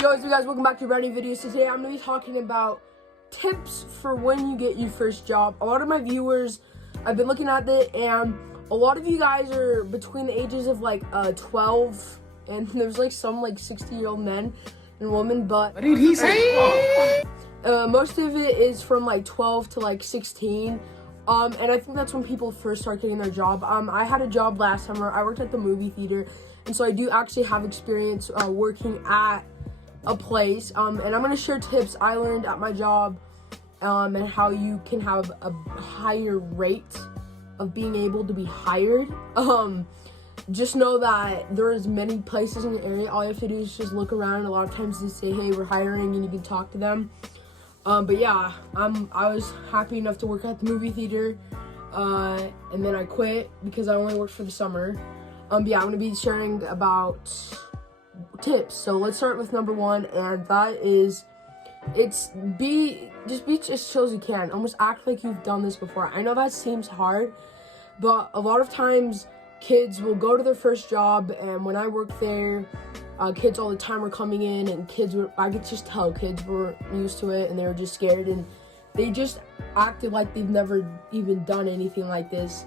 Yo, what's up guys, welcome back to a brand new video. So today I'm going to be talking about tips for when you get your first job. A lot of my viewers, I've been looking at it, and a lot of you guys are between the ages of like 12 and there's like some like 60-year-old men and women, but what did he say? Most of it is from like 12 to like 16. And I think that's when people first start getting their job. I had a job last summer. I worked at the movie theater, and so I do actually have experience working at a place, and I'm going to share tips I learned at my job, and how you can have a higher rate of being able to be hired. Just know that there's many places in the area. All you have to do is just look around. A lot of times they say, hey, we're hiring, and you can talk to them. But yeah, I was happy enough to work at the movie theater, and then I quit because I only worked for the summer. But yeah, I'm going to be sharing about tips. So let's start with number one, and that is, be as chill as you can. Almost act like you've done this before. I know that seems hard, but a lot of times kids will go to their first job, and when I worked there, kids all the time were coming in, and I could just tell kids were used to it, and they were just scared, and they just acted like they've never even done anything like this.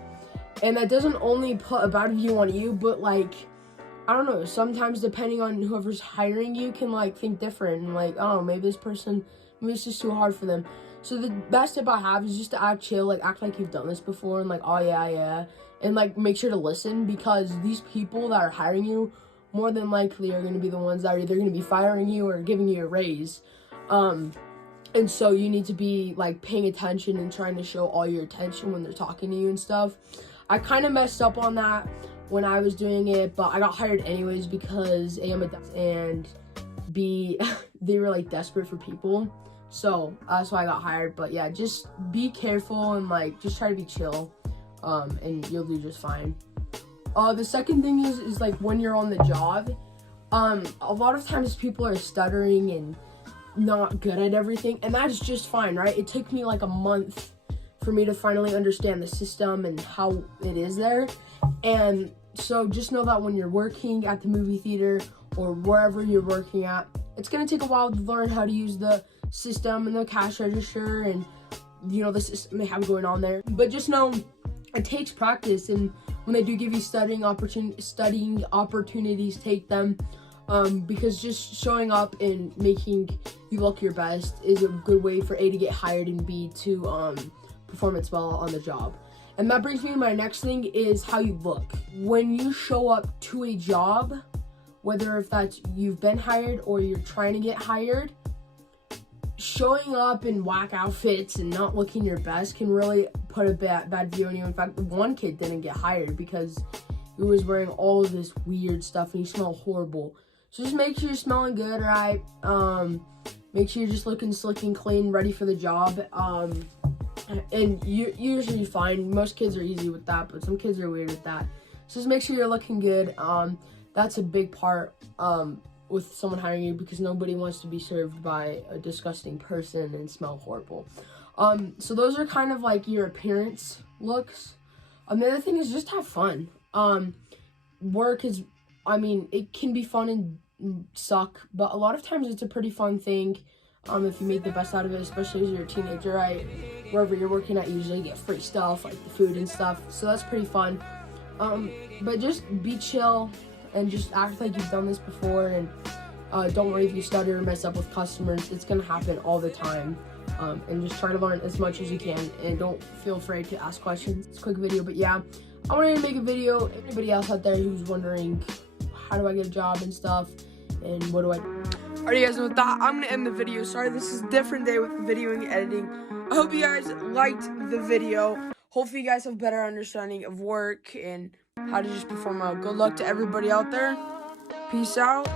And that doesn't only put a bad view on you, but like, I don't know, sometimes depending on whoever's hiring you can like think different, and like, oh, maybe it's just too hard for them. So the best tip I have is just to act chill, like act like you've done this before, and like, oh yeah, and like make sure to listen, because these people that are hiring you more than likely are going to be the ones that are either going to be firing you or giving you a raise. And so you need to be like paying attention and trying to show all your attention when they're talking to you and stuff. I kind of messed up on that when I was doing it, but I got hired anyways because A, I'm a and B, they were like desperate for people. So that's why I got hired. But yeah, just be careful and like just try to be chill, and you'll do just fine. The second thing is like when you're on the job, a lot of times people are stuttering and not good at everything, and that's just fine, right? It took me like a month for me to finally understand the system and how it is there. And so just know that when you're working at the movie theater or wherever you're working at, it's going to take a while to learn how to use the system and the cash register and, you know, the system they have going on there. But just know it takes practice, and when they do give you studying opportunities, take them, because just showing up and making you look your best is a good way for A, to get hired, and B, to performance well on the job. And that brings me to my next thing, is how you look. When you show up to a job, whether if that's you've been hired or you're trying to get hired, showing up in whack outfits and not looking your best can really put a bad view on you. In fact, one kid didn't get hired because he was wearing all of this weird stuff and he smelled horrible. So just make sure you're smelling good, right? Make sure you're just looking slick and clean, ready for the job. And you're usually fine. Most kids are easy with that, but some kids are weird with that. So just make sure you're looking good. That's a big part with someone hiring you, because nobody wants to be served by a disgusting person and smell horrible. So those are kind of like your appearance looks. The other thing is just have fun. Work is, it can be fun and suck, but a lot of times it's a pretty fun thing. If you make the best out of it, especially as you're a teenager, right? Wherever you're working at, you usually get free stuff, like the food and stuff. So that's pretty fun. But just be chill and just act like you've done this before, and don't worry if you stutter or mess up with customers. It's gonna happen all the time. And just try to learn as much as you can, and don't feel afraid to ask questions. It's a quick video, but yeah, I wanted to make a video. Anybody else out there who's wondering, how do I get a job and stuff, and what do I do? Alright guys, and with that, I'm going to end the video. Sorry, this is a different day with videoing and editing. I hope you guys liked the video. Hopefully you guys have a better understanding of work and how to just perform well. Good luck to everybody out there. Peace out.